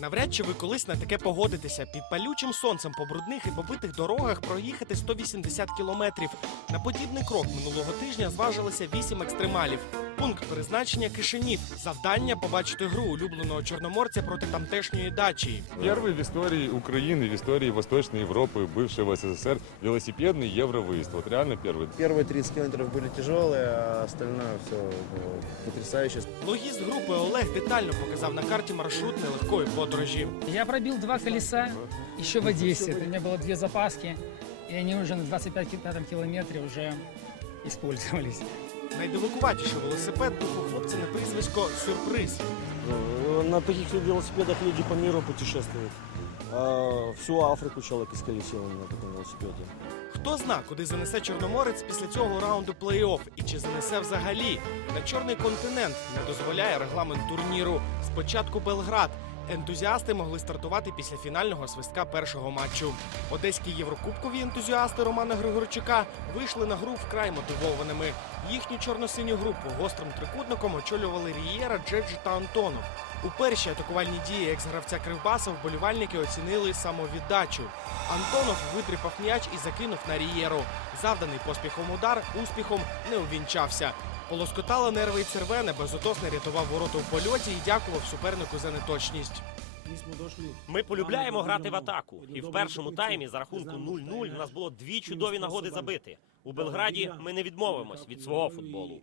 Навряд чи ви колись на таке погодитеся. Під палючим сонцем по брудних і побитих дорогах проїхати 180 кілометрів. На подібний крок минулого тижня зважилися вісім екстремалів. Пункт призначення Кишинів. Завдання побачити гру улюбленого чорноморця проти тамтешньої дачі. Первый в истории Украины, в истории Восточной Европы, бывшего СССР, велосипедный евровыезд. Вот реально первый. Первые 30 километров были тяжелые, а остальное все потрясающе. Логіст групи Олег детально показав на карті маршрут нелегкої подорожі. Я пробил два колеса еще в Одессе. У меня было две запаски, и они уже на 25 ки- пятом километре уже велосипед був у хлопця на прізвисько Сюрприз. Э, На таких велосипедах люди по миру путешествуют. А Всю Африку человек исколесил на таком велосипеде. Хто зна, куди занесе Чорноморець після цього раунду плей-офф і чи занесе взагалі на чорний континент не дозволяє регламент турніру. Спочатку Белград. Ентузіасти могли стартувати після фінального свистка першого матчу. Одеські єврокубкові ентузіасти Романа Григорчука вийшли на гру вкрай мотивованими. Їхню чорно-синю групу гострим трикутником очолювали Рієра, Джеджі та Антонов. У першій атакувальній дії екс-гравця Кривбаса вболівальники оцінили самовіддачу. Антонов витріпав м'яч і закинув на Рієру. Завданий поспіхом удар успіхом не увінчався. Полоскотала нерви і цервене, безотосно рятував ворота у польоті і дякував супернику за неточність. Ми полюбляємо грати в атаку. І в першому таймі за рахунку 0-0 у нас було дві чудові нагоди забити. У Белграді ми не відмовимось від свого футболу.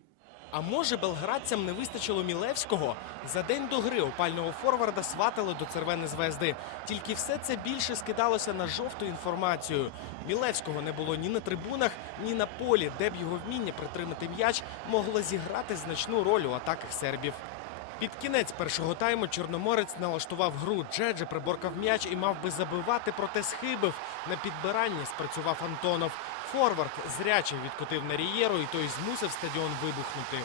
А може белградцям не вистачило Мілевського? За день до гри опального форварда сватали до Цервени звезди. Тільки все це більше скидалося на жовту інформацію. Мілевського не було ні на трибунах, ні на полі, де б його вміння притримати м'яч могло зіграти значну роль у атаках сербів. Під кінець першого тайму Чорноморець налаштував гру. Джеджи приборкав м'яч і мав би забивати, проте схибив. На підбиранні спрацював Антонов. Форвард зряче відкотив на Рієру, і той змусив стадіон вибухнути.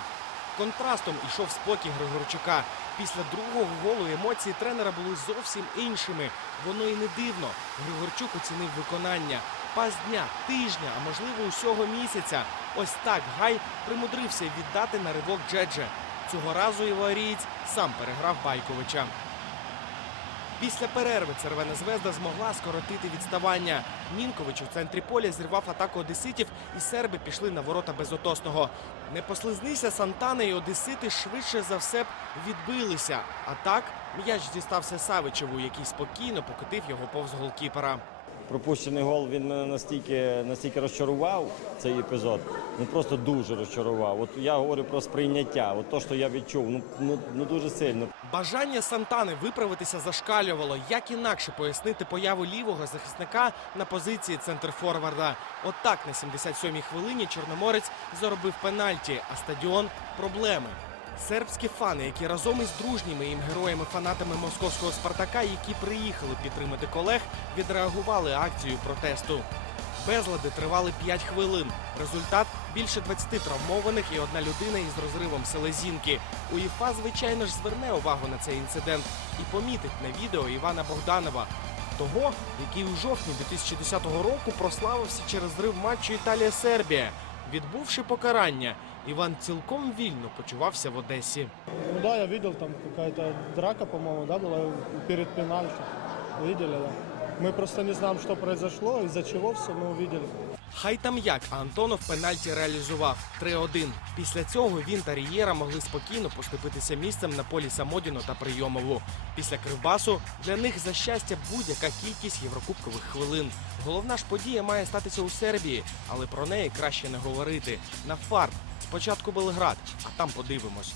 Контрастом ішов спокій Григорчука. Після другого голу емоції тренера були зовсім іншими. Воно і не дивно. Григорчук оцінив виконання. Пас дня, тижня, а можливо усього місяця. Ось так Гай примудрився віддати на ривок Джедже. Цього разу Іварієць сам переграв Байковича. Після перерви Цервена звезда змогла скоротити відставання. Мінкович у центрі поля зірвав атаку одеситів, і серби пішли на ворота безотосного. Не послизнися Сантана і одесити швидше за все б відбилися. А так м'яч дістався Савичеву, який спокійно покотив його повз голкіпера. Пропущений гол він мене настільки, настільки розчарував цей епізод. Ну просто дуже розчарував. От я говорю про сприйняття. От то, що я відчув, ну, ну, ну дуже сильно. Бажання Сантани виправитися зашкалювало. Як інакше пояснити появу лівого захисника на позиції центрфорварда. От так на 77-й хвилині Чорноморець заробив пенальті, а стадіон проблеми. Сербські фани, які разом із дружніми їм героями-фанатами московського Спартака, які приїхали підтримати колег, відреагували акцією протесту. Безлади тривали 5 хвилин. Результат більше 20 травмованих і одна людина із розривом селезінки. УЄФА, звичайно ж, зверне увагу на цей інцидент і помітить на відео Івана Богданова, того, який у жовтні 2010 року прославився через зрив матчу Італія-Сербія. Відбувши покарання, Іван цілком вільно почувався в Одесі. Ну да, я бачив, там какая-то драка, по-моєму, да, була перед пенальти. Видели, да? Мы просто не знаем, что произошло, из-за чего все мы увидели. Хай там як, Антонов пенальті реалізував 3-1. Після цього він та Рієра могли спокійно поступитися місцем на полі Самодіно та Прийомову. Після Кривбасу для них за щастя будь-яка кількість єврокубкових хвилин. Головна ж подія має статися у Сербії, але про неї краще не говорити. На фарт. Спочатку Белград, а там подивимось.